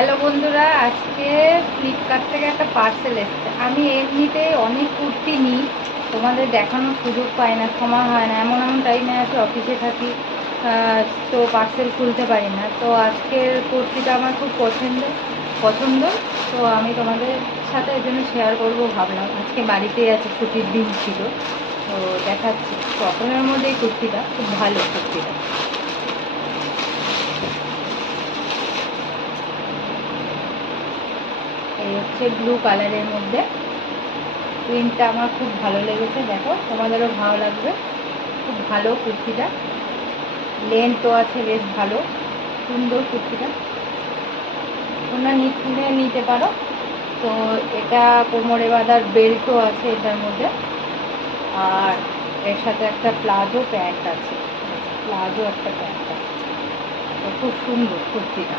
Hello বন্ধুরা, আজকে Flipkart থেকে একটা পার্সেল এসেছে। আমি এমনিতেই অনেক কুর্তি নিই, তোমাদের দেখানোর সুযোগ পাই না, সময় হয় না, এমন এমন টাইমে আছে, অফিসে থাকি, তো পার্সেল খুলতে পারি না। তো আজকের কুর্তিটা আমার খুব পছন্দ, তো আমি তোমাদের সাথে এই জন্য শেয়ার করবো ভাবলাম। আজকে বাড়িতেই আছে, ছুটির দিন ছিল, তো দেখাচ্ছি। কটনের মধ্যে এই কুর্তিটা খুব ভালো। কুর্তিটা এই হচ্ছে ব্লু কালারের মধ্যে, প্রিন্টটা আমার খুব ভালো লেগেছে। দেখো, তোমাদেরও ভালো লাগবে। খুব ভালো কুর্তিটা, লেন্থও আছে বেশ ভালো, সুন্দর কুর্তিটা। তোমরা নিতে পারো। তো এটা কোমরে বাঁধার বেল্টও আছে এটার মধ্যে, আর এর সাথে একটা প্লাজো প্যান্ট আছে, প্লাজো একটা প্যান্ট আছে। তো খুব সুন্দর কুর্তিটা।